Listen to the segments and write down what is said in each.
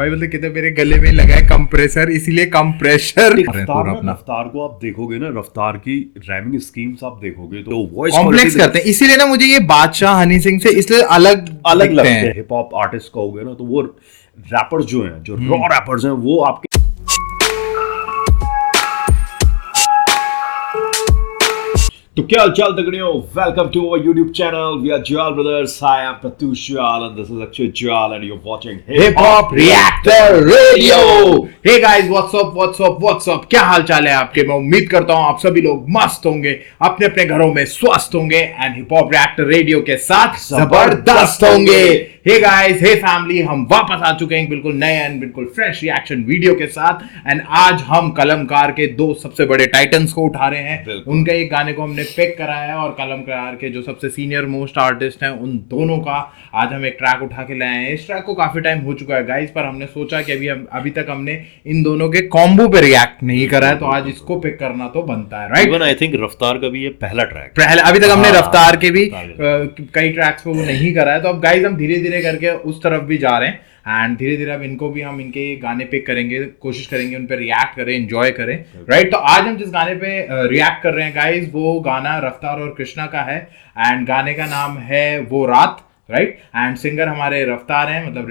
भाई बोलते कहते मेरे गले में लगा है कंप्रेसर, इसीलिए कंप्रेशर। रफ्तार को आप देखोगे ना, रफ्तार की रैमिंग स्कीम्स आप देखोगे तो वॉइस कॉम्प्लेक्स करते हैं, इसीलिए ना मुझे ये बादशाह हनी सिंह से इसलिए अलग लगते हैं। हिप हॉप आर्टिस्ट कहोगे ना तो वो रैपर्स जो हैं, जो रॉ रैपर्स हैं, वो आपके तो क्या हालचाल तगड़ियों, welcome to our YouTube channel. We are Jal Brothers. Hi, I'm Pratyush Jal and this is Akshay Jal and you're watching Hip Hop Reactor Radio. Hey guys, what's up? क्या हाल चाल है आपके? मैं उम्मीद करता हूँ आप सभी लोग मस्त होंगे, अपने अपने घरों में स्वस्थ होंगे and hip hop reactor radio के साथ जबरदस्त होंगे। हे गाइस, हे फैमिली, हम वापस आ चुके हैं बिल्कुल नए एंड बिल्कुल फ्रेश रिएक्शन वीडियो के साथ। एंड आज हम कलमकार के दो सबसे बड़े टाइटन्स को उठा रहे हैं। उनके एक गाने को हमने पिक करा है और कलमकार के जो सबसे सीनियर मोस्ट आर्टिस्ट हैं उन दोनों का आज हम एक ट्रैक उठा के लाए हैं। इस ट्रैक को काफी टाइम हो चुका है गाइस, पर हमने सोचा कि अभी तक हमने इन दोनों के कॉम्बो पे रिएक्ट नहीं करा है, तो आज इसको पिक करना तो बनता है, राइट? इवन आई थिंक रफ्तार का भी ये पहला ट्रैक, अभी तक हमने रफ्तार के भी कई ट्रैक्स पे वो नहीं करा है। तो अब गाइस हम धीरे धीरे करके उस तरफ भी जा रहे हैं एंड धीरे धीरे अब इनको भी हम इनके गाने पिक करेंगे, कोशिश करेंगे उन पे रिएक्ट करें, एंजॉय करें, राइट? तो आज हम जिस गाने पे रिएक्ट कर रहे हैं गाइस, वो गाना रफ्तार और कृष्णा का है एंड गाने का नाम है वो रात, राइट? एंड सिंगर हमारे रफ्तार हैं, मतलब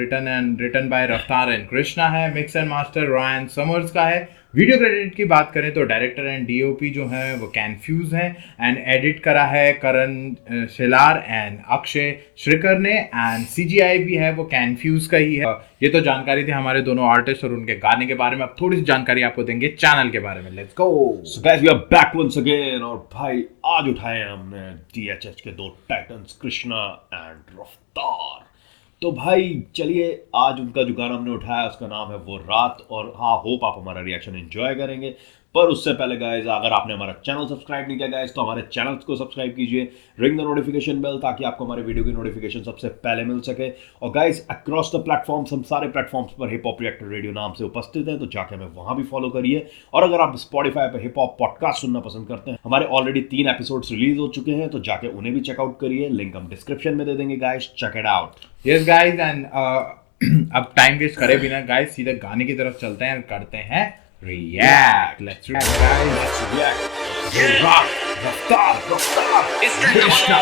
रिटन बाय रफ्तार एंड कृष्णा है। मिक्स एंड मास्टर रॉयन समर्स का है। वीडियो क्रेडिट की बात करें तो डायरेक्टर एंड डीओपी जो है वो कैनफ्यूज है एंड एडिट करा है करण शेलार एंड अक्षय श्रीकर ने एंड सीजीआई भी है वो कैनफ्यूज का ही है। ये तो जानकारी थी हमारे दोनों आर्टिस्ट और उनके गाने के बारे में। अब थोड़ी सी जानकारी आपको देंगे चैनल के बारे में। Let's go. So guys, we are back once again और भाई आज उठाए हमने डीएचएच के दो टाइटन्स कृष्णा एंड रफ्तार। तो भाई चलिए, आज उनका जो गाना हमने उठाया उसका नाम है वो रात। और हाँ, होप आप हमारा रिएक्शन एंजॉय करेंगे। पर उससे पहले गाइस, अगर आपने हमारा चैनल सब्सक्राइब नहीं किया गाइस तो हमारे चैनल को सब्सक्राइब कीजिए, रिंग द नोटिफिकेशन बेल, ताकि आपको हमारे वीडियो की नोटिफिकेशन सबसे पहले मिल सके। और गाइस, अक्रॉस द प्लेटफॉर्म्स, हम सारे प्लेटफॉर्म्स पर हिप हॉप रिएक्टर रेडियो नाम से उपस्थित हैं, तो जाके हमें वहाँ भी फॉलो करिए। और अगर आप स्पॉटिफाई पर हिप हॉप पॉडकास्ट सुनना पसंद करते हैं, हमारे ऑलरेडी 3 एपिसोड्स रिलीज हो चुके हैं, तो जाके उन्हें भी चेकआउट करिए। लिंक हम डिस्क्रिप्शन में दे देंगे guys, check it out. Yes guys, and अब टाइम वेस्ट करे बिना गाइस सीधे गाने की तरफ चलते हैं और करते हैं रिएक्ट। Let's react. रफ्तार Krishna.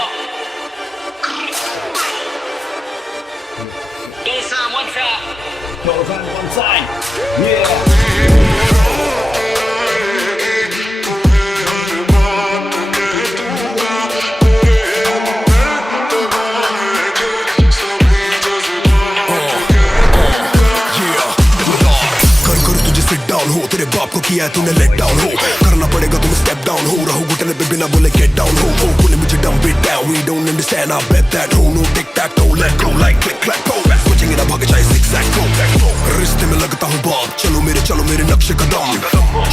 Those on one side. Yeah. तेरे बाप को किया है तूने लेट डाउन हो, करना पड़ेगा तुम्हें स्टेप डाउन हो, रहो घुटने पे बिना बोले गेट डाउन हो, बोले मुझे dump it down, we don't understand I bet that हो, no tic tac toe, let go like click clack go, सोचेंगे ना भागे चाहे zigzag go, रिश्ते में लगता हूँ बाप, चलो मेरे नक्शे कदम,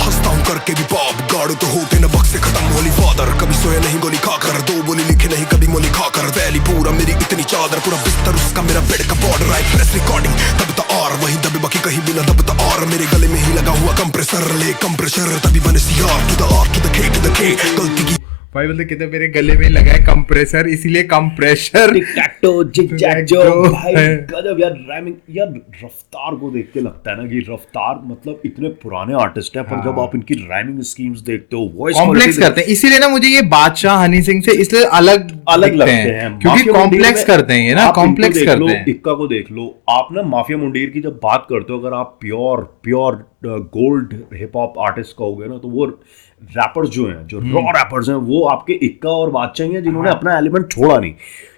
हंसता हूँ करके भी पाप, गाड़ो तो होते न बक्से खत्म, होली फादर कभी सोया नहीं गोली खाकर, 2 बोली लिखे नहीं कभी मोली खाकर, वैली पूरा मेरी इतनी चादर, पूरा बिस्तर उसका मेरा बेड का बॉर्डर, आई प्रेस रिकॉर्डिंग दबता और वही दबे बाकी कहीं भी ना दबता और, मेरे गले में ही लगा हुआ कंप्रेसर, ले कंप्रेसर तभी बने CR to the R to the K गलती की। भाई बोलते कहते मेरे गले में लगा है कंप्रेसर, इसीलिए कंप्रेशर। टिक-टैक-टो, जिग-जैग-जो, भाई गजब यार। रैमिंग यार, रफ्तार को देख के लगता है ना कि रफ्तार मतलब इतने पुराने आर्टिस्ट हैं, पर जब आप इनकी रैमिंग स्कीम्स देखते हो, वॉइस कॉम्प्लेक्स करते हैं, इसीलिए ना मुझे ये बादशाह हनी सिंह से इसलिए अलग लगते हैं, क्योंकि कॉम्प्लेक्स करते हैं ये ना, कॉम्प्लेक्स करते हैं। इक्का को देख लो आप ना, माफिया मुंडेर की जब बात करते हो, अगर आप pure gold hip hop artist कहोगे ना, तो वो रैपर्स जो हैं, जो रॉ रैपर्स हैं, वो आपके इक्का और बादशाह हैं, जिन्होंने अपना एलिमेंट छोड़ा नहीं।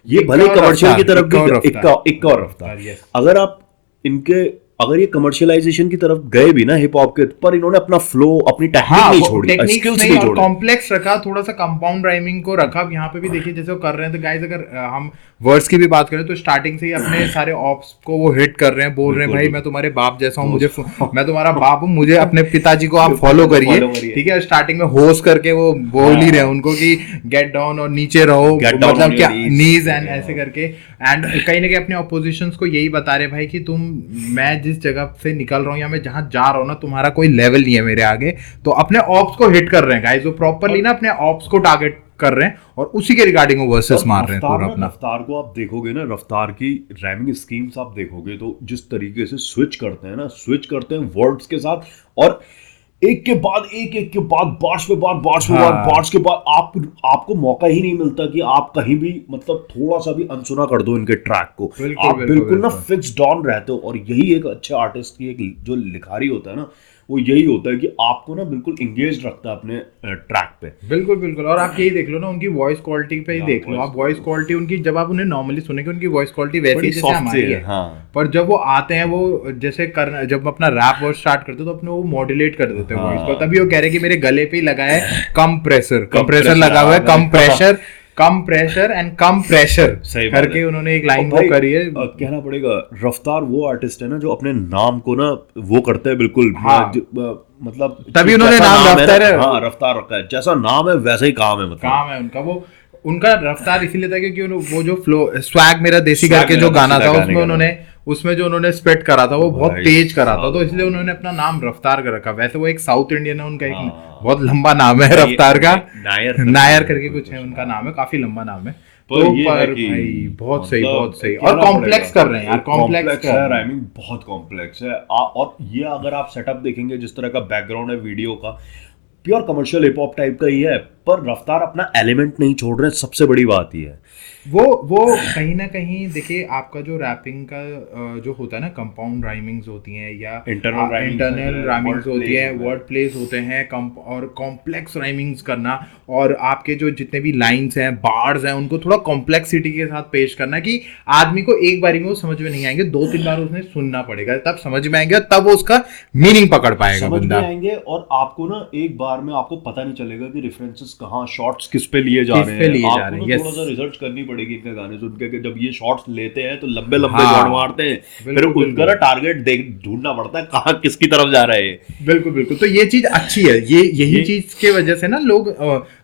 ये भले कमर्शियल की तरफ भी इक्का और रफ्तार, अगर आप इनके अगर ये कमर्शियलाइजेशन की तरफ गए भी ना हिप हॉप के, पर इन्होंने अपना फ्लो, अपनी टेक्निक नहीं छोड़ी, स्किल्स नहीं छोड़ी, कॉम्प्लेक्स रखा, थोड़ा सा कंपाउंड राइमिंग को रखा। यहाँ पे भी देखिए जैसे वो कर रहे हैं, तो गाइस अगर हम वर्ड्स की भी बात करें तो स्टार्टिंग से ही अपने सारे ऑप्स को वो हिट कर रहे हैं, बोल रहे हैं भाई मैं तुम्हारे बाप जैसा हूँ, मैं तुम्हारा बाप हूँ, मुझे अपने पिताजी को आप फॉलो करिए, ठीक है? स्टार्टिंग में होस्ट करके वो बोल ही रहे हैं उनको कि गेट डाउन और नीचे रहो, मतलब क्या नीज एंड ऐसे करके, एंड कहीं ना कहीं अपने ऑपोजिशंस को यही बता रहे भाई कि मैं जिस जगह से निकल रहा हूँ या मैं जहाँ जा रहा हूँ ना, तुम्हारा कोई लेवल नहीं है मेरे आगे। तो अपने ऑप्स को हिट कर रहे हैं गाइस, वो प्रॉपरली ना अपने ऑप्स को टारगेट कर रहे हैं और उसी के रिगार्डिंग वो वर्सेस मार रहे हैं पूरा अपना। रफ्तार को आप देखोगे ना, रफ्तार की रैमिंग स्कीम्स आप देखोगे तो जिस तरीके से स्विच करते हैं ना, स्विच करते हैं वर्ड्स के साथ, और एक के बाद एक बार्स पे बार्स के बाद आपको मौका ही नहीं मिलता कि आप कहीं भी मतलब थोड़ा सा भी अनसुना कर दो इनके ट्रैक को। आप बिल्कुल ना फिक्स डाउन रहते हो, और यही एक अच्छे आर्टिस्ट की एक जो लिखारी होता है ना, वो यही होता है कि आपको ना बिल्कुल इंगेज रखता है अपने ट्रैक पे। बिल्कुल। और आप यही देख लो ना, उनकी वॉइस क्वालिटी पे ही देख लो आप, वॉइस क्वालिटी उनकी, जब आप उन्हें नॉर्मली सुनेंगे उनकी वॉइस क्वालिटी वैसी जैसे हमारी है। पर जब वो आते हैं, वो जैसे करना, जब अपना रैप वर्ड स्टार्ट करते हैं तो अपने वो मॉड्यूलेट कर देते हैं वॉइस को, तभी वो कह रहे हैं कि मेरे गले पे ही लगा है कंप्रेसर लगा हुआ है, कम प्रेशर एंड कम प्रेशर करके उन्होंने एक लाइन वो करी है। कहना पड़ेगा रफ्तार वो आर्टिस्ट है ना जो अपने नाम को ना वो करता है बिल्कुल, मतलब तभी उन्होंने नाम रफ्तार रखा है, जैसा नाम है वैसा ही काम है, मतलब काम है उनका। वो उनका रफ्तार इसीलिए था क्योंकि वो जो फ्लो स्वैग मेरा देसी करके जो गाना था उसमें जो उन्होंने स्प्रेड करा था वो बहुत तेज करा था, तो इसलिए उन्होंने अपना नाम रफ्तार कर रखा। वैसे वो एक साउथ इंडियन है, उनका एक बहुत लंबा नाम है रफ्तार का, नायर करके कुछ है उनका नाम है, काफी लंबा नाम है। तो पर भाई बहुत सही और कॉम्प्लेक्स कर रहे हैं यार, कॉम्प्लेक्स है, राइमिंग बहुत कॉम्प्लेक्स है। और ये अगर आप सेटअप देखेंगे जिस तरह का बैकग्राउंड है वीडियो का, pure commercial hip hop type का ही है, पर रफ्तार अपना एलिमेंट नहीं छोड़ रहे, सबसे बड़ी बात ही है। वो कहीं ना कहीं देखिए, आपका जो रैपिंग का जो होता है ना, कंपाउंड राइमिंग्स होती हैं या इंटरनल राइमिंग्स होती है, वर्ड प्लेस होते हैं, और कॉम्प्लेक्स राइमिंग्स करना, और आपके जो जितने भी लाइंस हैं, बार्स हैं, उनको थोड़ा कॉम्प्लेक्सिटी के साथ पेश करना कि आदमी को एक बारी में वो समझ में नहीं आएंगे, 2-3 बार उसने सुनना पड़ेगा, तब समझ में आएंगे, तब वो उसका मीनिंग पकड़ पाएगा बंदा। आएंगे और आपको ना एक बार में आपको पता नहीं चलेगा कि रेफरेंसेस कहाँ, शॉर्ट्स किस पे लिए जा रहे हैं, आपको थोड़ा सा रिसर्च करनी पड़ेगी इनके गाने सुन के, जब ये शॉट्स लेते हैं तो लंबे वर्ड मारते हैं, फिर उनका ना टारगेट ढूंढना पड़ता है कहाँ किसकी तरफ जा रहा है। बिल्कुल। तो ये चीज अच्छी है, यही चीज के वजह से ना लोग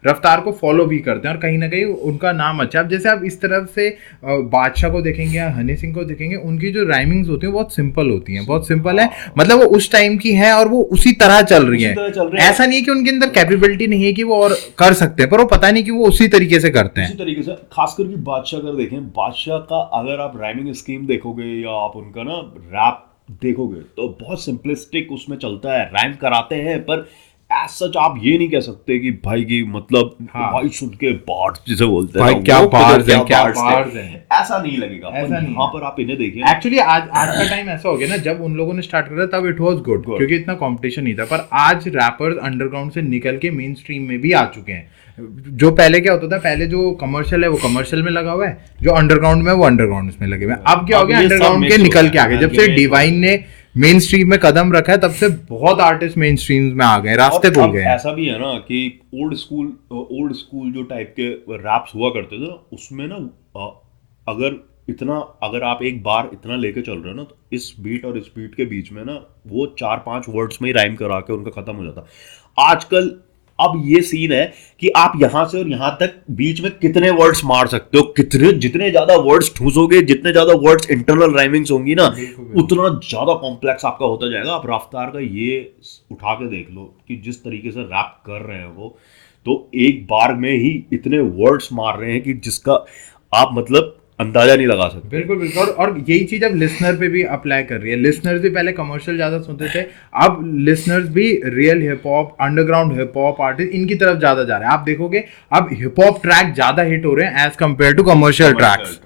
रफ्तार को फॉलो भी करते हैं, और कहीं ना कहीं उनका नाम अच्छा है। अब जैसे आप इस तरफ से बादशाह को देखेंगे या हनी सिंह को देखेंगे, उनकी जो राइमिंग्स होती हैं बहुत सिंपल होती हैं, बहुत सिंपल है, मतलब वो उस टाइम की है और वो उसी तरह चल रही है। ऐसा नहीं है कि उनके अंदर कैपेबिलिटी नहीं है कि वो और कर सकते हैं, पर वो पता नहीं कि वो उसी तरीके से करते हैं। उसी तरीके से खासकर कि बादशाह अगर देखें, बादशाह का अगर आप राइमिंग स्कीम देखोगे या आप उनका ना रैप देखोगे तो बहुत सिंपलिस्टिक उसमें चलता है, राइम कराते हैं, पर एज सच आप ये नहीं कह सकते कि भाई की मतलब भाई सुन के बार्स जिसे बोलते हैं, भाई क्या बार्स हैं, ऐसा नहीं लगेगा। यहाँ पर आप इन्हें देखिए, एक्चुअली आज का टाइम ऐसा हो गया ना, जब उन लोगों ने स्टार्ट करा तब इट वाज गुड क्योंकि इतना कंपटीशन नहीं था, पर आज रैपर्स अंडरग्राउंड से निकल के मेन स्ट्रीम में भी आ चुके हैं। जो पहले क्या होता था, पहले जो कमर्शियल है वो कमर्शियल में लगा हुआ है, जो अंडरग्राउंड में वो अंडरग्राउंड में लगे हुए हैं। अब क्या हो गया, अंडरग्राउंड के निकल के आ गए, जब से डिवाइन ने मेन स्ट्रीम में कदम रखा है तब से बहुत आर्टिस्ट मेन स्ट्रीम में आ गए, रास्ते भूल गए। ऐसा भी है ना कि ओल्ड स्कूल जो टाइप के रैप्स हुआ करते थे, उसमें ना अगर आप एक बार इतना लेके चल रहे हो ना, तो इस बीट और इस बीट के बीच में ना वो 4-5 वर्ड्स में ही राइम करा के उनका खत्म हो जाता। आजकल अब ये सीन है कि आप यहां से और यहां तक बीच में कितने वर्ड्स मार सकते हो, जितने ज्यादा वर्ड्स ठूसोगे, जितने ज्यादा वर्ड्स इंटरनल राइमिंग्स होंगी ना, उतना ज्यादा कॉम्प्लेक्स आपका होता जाएगा। आप रफ्तार का ये उठा के देख लो कि जिस तरीके से रैप कर रहे हैं वो, तो एक बार में ही इतने वर्ड्स मार रहे हैं कि जिसका आप मतलब अंदाजा नहीं लगा सकते। बिल्कुल। और यही चीज अब लिसनर पे भी अप्लाई कर रही है। लिसनर्स भी पहले कमर्शियल ज्यादा सुनते थे, अब लिसनर्स भी real hip hop, underground hip hop artist, इनकी तरफ ज्यादा जा रहे हैं। आप देखोगे अब हिप हॉप ट्रैक ज्यादा हिट हो रहे हैं as compared to commercial tracks,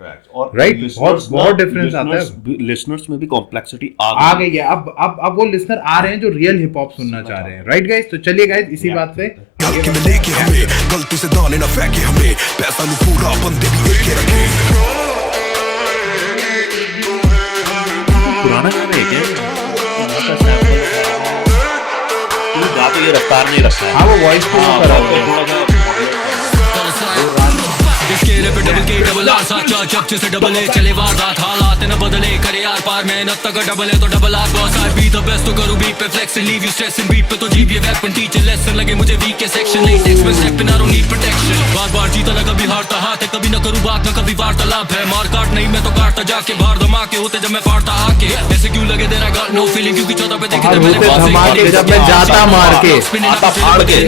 right? बहुत डिफरेंस आता है। लिसनर्स में भी कॉम्प्लेक्सिटी आ गई है। अब वो लिसनर आ रहे हैं जो रियल हिप हॉप सुनना चाह रहे हैं, राइट गाइस? तो चलिए गाइस, इसी बात से गलती से दाने ना फेंके हमें, पैसा नहीं पूरा बंदे भी एक रखे। पुराना गाना है क्या? गा तो ये रफ्तार नहीं रखा है। हाँ, वो वॉइस को करा हुआ है। इसके पे डबल के डबल आर साथ चार चपचे से डबल ए चले वारदात हालात न बदले करे यार पार मेहनत तक डबल है तो double R boss I be the best तो करूं बीट पे flex leave you stress in beat पे तो जीप ये वेपन टीचर लेसन लगे मुझे वीक के सेक्शन नहीं टेक्स में step in I don't need protection बार बार जीता ना कभी हारता हाथ है कभी ना करूं बात ना कभी वार्तालाप है मार काट नहीं मैं तो काटता जाके बाहर धमाके होते जब मैं फाड़ता आके ऐसे क्यों लगे देना गॉट नो फीलिंग क्योंकि चौथा पे देखे मैंने धमाके जब मैं जाता मार के आता फाड़ के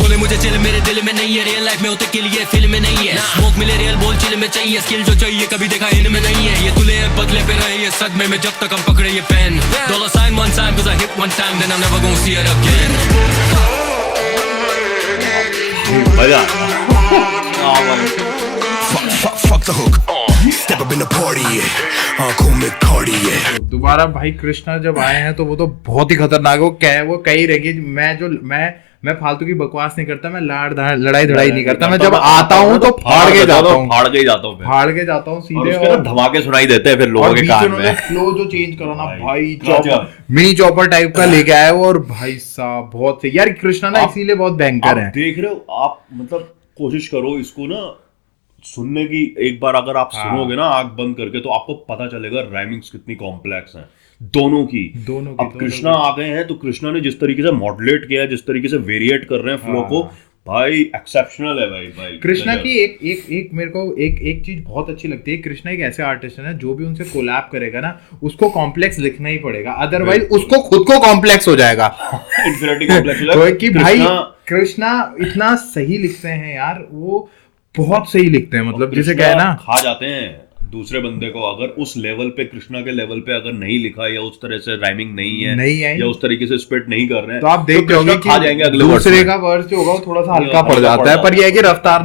बोले मुझे चिल मेरे दिल में नहीं है रियल लाइफ में होते के लिए फिल्म में नहीं है स्मोक मिले रियल बोल चिल में चाहिए स्किल जो चाहिए कभी देखा इनमें नहीं है ये तुले बदले पे रहे ये सदमे में जब तक हम पकड़े ये pen dollar sign one time cuz I hit one time then I'm never gonna see it again मजा Fuck the hook. Step up in the party. आंखों में खड़ी है. दोबारा भाई कृष्णा जब आए हैं तो वो तो बहुत ही खतरनाक है। वो क्या वो कही रहेगी मैं फालतू की बकवास नहीं करता, मैं लड़ाई धड़ाई नहीं करता, मैं जब आता हूँ तो फाड़ के जाता हूँ सीधे और धमाके सुनाई देते हैं फिर लोगों के कान में। फ्लो जो चेंज करो ना भाई, चॉपर मिनी चॉपर टाइप का लेके आया वो, और भाई साहब बहुत सही यार। कृष्णा ना इसीलिए बहुत भयंकर है। देख रहे हो आप, मतलब कोशिश करो इसको ना सुनने की, एक बार अगर आप सुनोगे ना आंख बंद करके तो आपको पता चलेगा राइमिंग्स कितनी कॉम्प्लेक्स हैं दोनों की। अब कृष्णा आ गए हैं तो कृष्णा ने जिस तरीके से मॉड्यूलेट किया है, जिस तरीके से वेरिएट कर रहे हैं फ्लो को, भाई एक्सेप्शनल है भाई। कृष्णा की एक मेरे को एक चीज बहुत अच्छी लगती है। कृष्णा एक ऐसे आर्टिस्ट है ना, जो भी उनसे कोलैब करेगा ना उसको कॉम्प्लेक्स लिखना ही पड़ेगा, अदरवाइज उसको खुद को कॉम्प्लेक्स हो जाएगा। इन्फिनिटी कॉम्प्लेक्स हो जाएगा कि भाई कृष्णा इतना सही लिखते हैं यार, वो बहुत सही लिखते हैं। मतलब जैसे क्या है ना, खा जाते हैं दूसरे बंदे को। अगर उस लेवल पे, कृष्णा के लेवल पे अगर नहीं लिखा या उस तरह से राइमिंग नहीं है या उस तरीके से स्पिट नहीं कर रहे हैं तो आप देखते होंगे कि दूसरे का वर्स जो होगा वो थोड़ा सा हल्का पड़ जाता है। पर यह है कि रफ्तार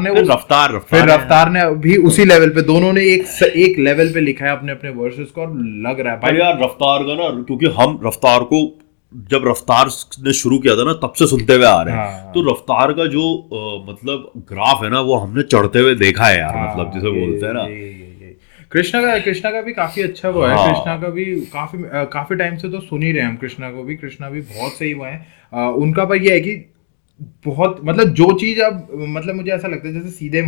ने भी उसी लेवल पे, दोनों ने एक लेवल पे लिखा है अपने अपने वर्सेस को, और लग रहा है भाई यार रफ्तार का ना, क्योंकि हम रफ्तार को जब रफ्तार ने शुरू किया था ना तब से सुनते हुए आ रहे हैं। तो रफ्तार का जो मतलब ग्राफ है ना वो हमने चढ़ते हुए देखा है यार। मतलब जिसे बोलते हैं ना, कृष्णा का भी काफी अच्छा वो है। कृष्णा का भी काफी टाइम से तो सुन ही रहे हैं हम कृष्णा को भी। कृष्णा भी बहुत सही हुआ है उनका। पर ये है कि बहुत मतलब जो चीज अब मतलब मुझे ऐसा लगता है जैसे सीधे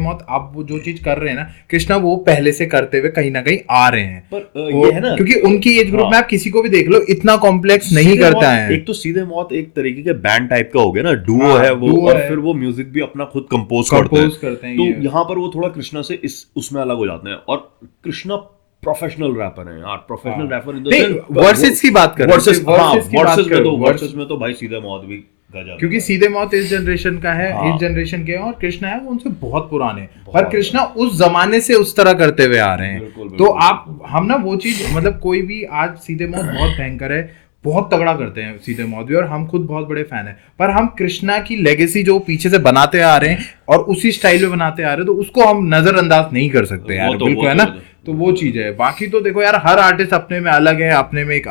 मौत अब वो जो चीज कर रहे हैं ना कृष्णा, वो पहले से करते हुए कहीं ना कहीं आ रहे हैं। पर ये है ना, क्योंकि उनकी एज ग्रुप में आप किसी को भी देख लो इतना कॉम्प्लेक्स नहीं करता है। एक तो सीधे मौत एक तरीके के बैंड टाइप का हो गया ना, डुओ है वो, और फिर वो म्यूजिक भी अपना खुद कंपोज करते हैं। तो यहाँ पर वो थोड़ा कृष्णा से उसमें अलग हो जाते हैं। और कृष्णा प्रोफेशनल रैपर है यार, professional rapper in the sense verses की बात कर रहे हैं। वर्सेस में तो भाई सीधे मौत भी, क्योंकि सीधे मौत इस जनरेशन का है, इस जनरेशन के हैं, और कृष्णा है वो उनसे बहुत पुराने, पर कृष्णा उस जमाने से उस तरह करते हुए आ रहे हैं। तो हम ना वो चीज, मतलब कोई भी आज सीधे मौत बहुत भयंकर है, बहुत तगड़ा करते हैं सीधे मौत भी, और हम खुद बहुत बड़े फैन हैं। पर हम कृष्णा की लेगेसी जो पीछे से बनाते आ रहे हैं और उसी स्टाइल में बनाते आ रहे हैं, तो उसको हम नजरअंदाज नहीं कर सकते यार। बिल्कुल है ना, तो वो चीज है। बाकी तो देखो यार, हर आर्टिस्ट अपने में अलग है, अपने में एक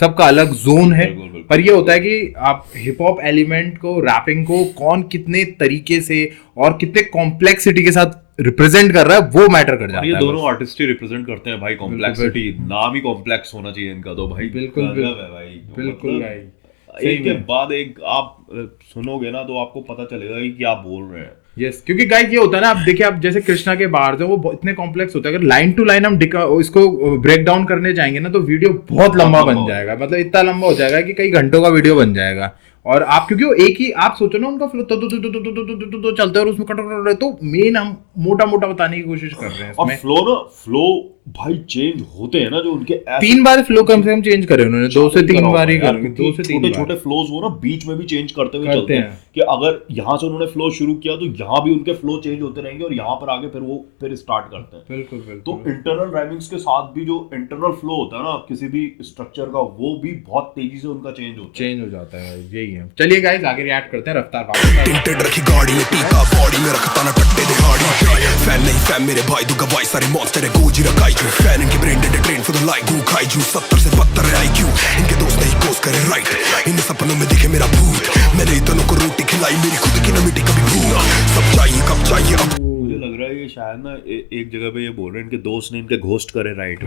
सबका अलग जोन है। पर ये होता है कि आप हिप हॉप एलिमेंट को, रैपिंग को कौन कितने तरीके से और कितने कॉम्प्लेक्सिटी के साथ रिप्रेजेंट कर रहा है, वो मैटर कर जाता है। ये दोनों आर्टिस्ट ही रिप्रेजेंट करते हैं भाई कॉम्प्लेक्सिटी। नाम ही कॉम्प्लेक्स होना चाहिए इनका तो भाई। बिल्कुल बिल्कुल भाई। एक के बाद एक आप सुनोगे ना तो आपको पता चलेगा कि क्या बोल रहे हैं। यस, क्योंकि गाइस ये होता है ना, आप देखिए, आप जैसे कृष्णा के बार जो वो इतने कॉम्प्लेक्स होते हैं, अगर लाइन टू लाइन हम इसको ब्रेक डाउन करने जाएंगे ना तो वीडियो बहुत लंबा बन जाएगा। मतलब इतना लंबा हो जाएगा कि कई घंटों का वीडियो बन जाएगा। और आप क्योंकि वो एक ही, आप सोचो ना उनका फ्लो तो चलता है और उसमें कट, तो मेन हम मोटा बताने की कोशिश कर रहे हैं। और फ्लो भाई चेंज होते हैं ना, जो उनके 3 बार फ्लो कम से कम चेंज करे उन्होंने, 2 से 3 बार ही करके, 2 से 3 छोटे फ्लोज वो ना बीच में भी चेंज करते हुए चलते हैं कि अगर यहाँ से उन्होंने फ्लो शुरू किया तो यहाँ भी उनके फ्लो चेंज होते रहेंगे और यहाँ पर आगे फिर स्टार्ट करते हैं। बिल्कुल। तो इंटरनल राइमिंग्स के साथ भी जो इंटरनल फ्लो होता है ना किसी भी स्ट्रक्चर का, वो भी बहुत तेजी से उनका चेंज हो जाता है। यही है। चलिए गाइस आगे रिएक्ट करते हैं। रफ्तार टिंटेड रखी गाड़ी में, टीका बॉडी में रखता ना टट्टे दिहाड़ी। फैन नहीं फैन मेरे भाई, दूंगा भाई सारे मॉन्स्टर है गोजी रखाई जो फैन इनके brain dead train for the like गू काइजू 70 से 72 है IQ। इनके दोस्त नहीं कोस करे राइट, इन सपनों में दिखे मेरा भूत। मैंने इतनों को रोटी खिलाई, मेरी खुद की ना मिट्टी कभी भूत। सब चाहिए कब चाहिए अब। मुझे लग रहा है ये शायद ना एक जगह पे ये बोल रहे हैं इनके दोस्त ने इनके घोस्ट करे राइट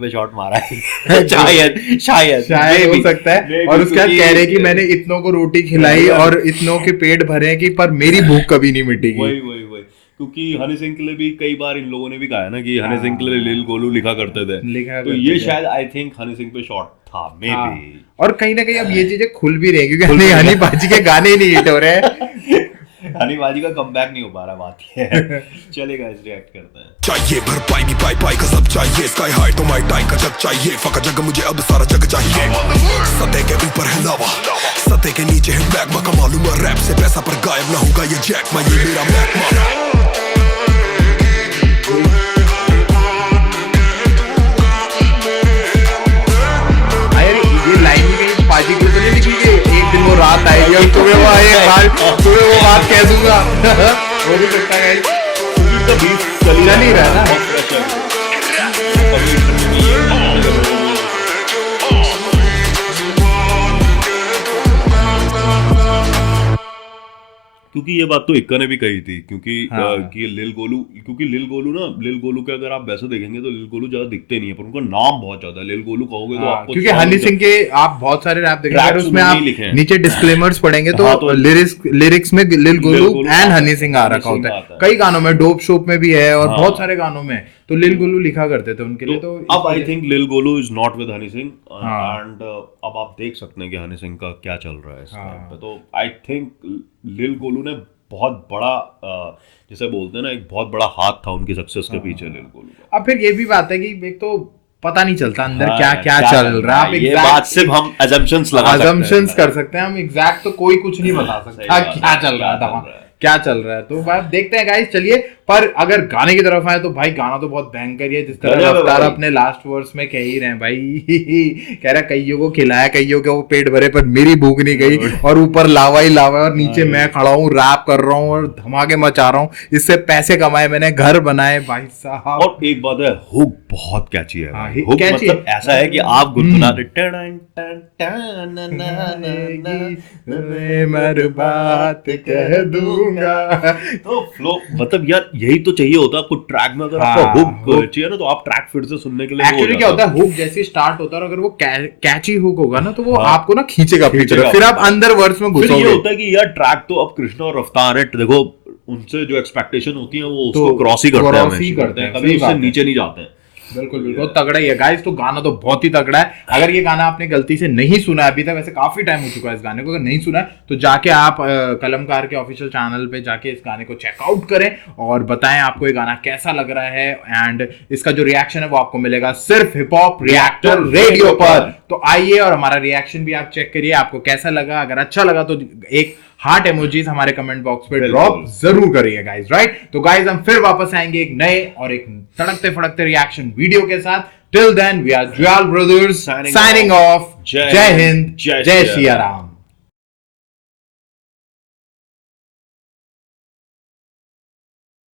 पे शॉट मारा है। शायद हो सकता है। और उसके बाद कह रहे कि मैंने इतनों को रोटी खिलाई और इतनों के पेट भरे कि पर मेरी भूख कभी नहीं मिटेगी। वही क्योंकि हनी सिंह के लिए भी कई बार इन लोगों ने भी कहा है ना कि हनी सिंह के लिए लिल गोलू लिखा करते थे, तो ये शायद आई थिंक हनी सिंह पे शॉट था मे बी। और कहीं ना कहीं अब ये चीजें खुल भी रही है क्योंकि हनी बाजी के गाने ही नहीं हिट हो रहे हैं। हनी बाजी का कमबैक नहीं हो पा रहा, बात ये है। चलेगा, इस रिएक्ट करते हैं। चाहिए भरपाई भी पाई पाई का सब चाहिए, स्काई हाई तो माई टाई का जग चाहिए, फका जग मुझे अब सारा जग चाहिए। सतह के ऊपर है लावा, सतह के नीचे है मैग्मा का मालूम है रैप से पैसा पर गायब ना होगा ये जैक मा, ये मेरा मैग्मा। पाजी को तो नहीं लिखी कि एक दिन वो रात आएगी और तुम्हें वो बात कह दूंगा। वो भी सकता है, चल नहीं रहा ना। क्योंकि ये बात तो इक्का ने भी कही थी, क्योंकि कि लिल गोलू लिल गोलू के अगर आप वैसे देखेंगे तो लिल गोलू ज्यादा दिखते नहीं है, पर उनका नाम बहुत ज्यादा है। लिल गोलू कहोगे तो आपको, क्योंकि हनी सिंह के आप बहुत सारे रैप देखेंगे, उसमें आप नीचे डिस्क्लेमर्स पढ़ेंगे तो लिरिक्स में लिल गोलू एंड हनी सिंह आ रखा होता है। कई गानों में, डोप शोप में भी है और बहुत सारे गानों में तो लिल गोलू लिखा करते थे उनके लिए। तो अब आई थिंक लिल Golu is not with Honey Singh, and अब आप देख सकते हैं कि हनी सिंह का क्या चल रहा है इस टाइम पे। तो आई थिंक लिल गोलू ने बहुत बड़ा, जैसे बोलते हैं ना, एक बहुत बड़ा हाथ था उनकी सक्सेस के पीछे लिल गोलू का। अब फिर ये भी बात है कि एक तो पता नहीं चलता अंदर क्या चल रहा है। ये बात सिर्फ हम assumptions कर सकते हैं हम, एग्जैक्ट तो कोई कुछ नहीं बता सकता क्या चल रहा था, क्या चल रहा है। तो बात देखते हैं गाइस, चलिए। पर अगर गाने की तरफ आए तो भाई गाना तो बहुत भयंकर ही है, जिस तरह रफ्तार अपने लास्ट वर्स में कह ही रहे हैं भाई। कह रहा कईयों को खिलाया, कईयों के वो पेट भरे पर मेरी भूख नहीं गई, और ऊपर लावा ही लावा और नीचे मैं खड़ा हूँ, रैप कर रहा हूँ और धमाके मचा रहा हूँ, इससे पैसे कमाए मैंने, घर बनाए भाई साहब। और एक बात है, हुक बहुत कैची है। हुक मतलब ऐसा है कि आप गुनगुनाते मैं बात कह दूंगा, तो फ्लो मतलब यार यही तो चाहिए होता है आपको ट्रैक में। अगर आपको हुक चाहिए ना तो आप ट्रैक फिर से सुनने के लिए, एक्चुअली क्या होता है, हुक जैसे स्टार्ट होता है और अगर वो कैची हुक होगा ना तो वो आपको ना खींचेगा अपनी तरफ, फिर आप अंदर वर्ड्स में घुसोगे। ये होता है कि यार ट्रैक तो अब कृष्णा और रफ्तार है, देखो उनसे जो एक्सपेक्टेशन होती है वो उसको क्रॉस ही करते हैं, कभी उससे नीचे नहीं जाते हैं। बिल्कुल बिल्कुल तगड़ा ही है गाइस। तो गाना तो बहुत ही तगड़ा है। अगर ये गाना आपने गलती से नहीं सुना अभी तक, वैसे काफी टाइम हो चुका है इस गाने को, अगर नहीं सुना है तो जाके आप कलमकार के ऑफिशियल चैनल पे जाके इस गाने को चेकआउट करें और बताएं आपको ये गाना कैसा लग रहा है। एंड इसका जो रिएक्शन है वो आपको मिलेगा सिर्फ हिप हॉप रिएक्टर रेडियो पर। तो आइए और हमारा रिएक्शन भी आप चेक करिए, आपको कैसा लगा। अगर अच्छा लगा तो एक हार्ट इमोजीज हमारे कमेंट बॉक्स पे ड्रॉप जरूर करिए गाइस, राइट। तो गाइस हम फिर वापस आएंगे एक नए और एक तड़कते फड़कते रिएक्शन वीडियो के साथ। Till then we are Jwal brothers signing off. जय हिंद, जय सिया राम।